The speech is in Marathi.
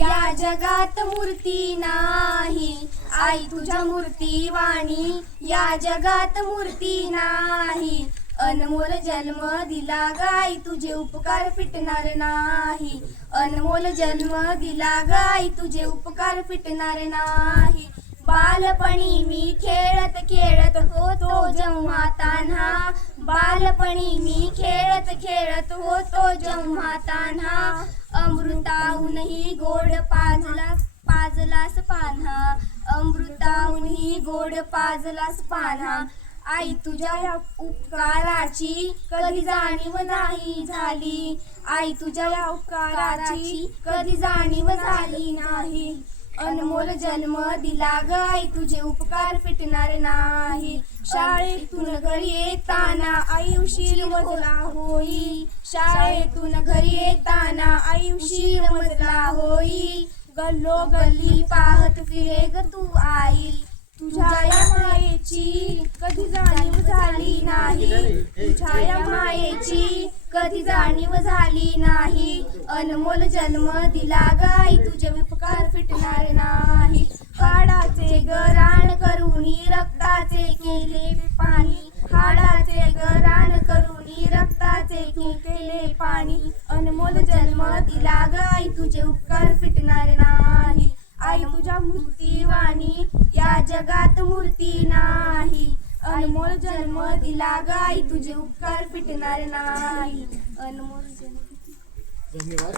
या जगात मूर्ती नाही, आई तुझ्या मूर्ती वाणी या जगात मूर्ती नाही. अनमोल जन्म दिला गाई तुझे उपकार फिटणार नाही. अनमोल जन्म दिला गाई तुझे उपकार फिटणार नाही. बालपणी मी खेळत खेळत होतो जेव्हा तान्हा. बालपणी मी खेळत खेळत होतो जेव्हा तान्हा. अमृताहूनही गोड पाजलास पान्हा. अमृताहूनही गोड पाजलास पान्हा. आई तुझ्या उपकाराची कधी जाणीव नाही झाली. आई तुझ्या उपकाराची कधी जाणीव झाली नाही. अनमोल जन्म दिला गाई तुझे उपकार फिटणार नाही. शाळेतून घरी येताना आई उशीर मजला होई. शाळेतून घरी येताना आई उशीर मजला होई. गल्लो गल्ली पाहत फिरे ग तू आई. तुझ्या या मायेची कधी जाणीव झाली नाही. तुझ्या या मायेची कधी जाणीव झाली नाही. अनमोल जन्म दिला गाई तुझे उपकार फिटणार नाही. हाडाचे गराण करूनी रक्ताचे केले पाणी. हाडाचे गराण करूनी रक्ताचे केले पाणी. अनमोल जन्म दिला गाई तुझे उपकार फिटणार नाही. आई तुझ्या मूर्ती वाणी या जगात मूर्ती नाही. अनमोल जन्म दिला गाई तुझे उपकार फिटणार नाही. अनमोल जन्म. धन्यवाद.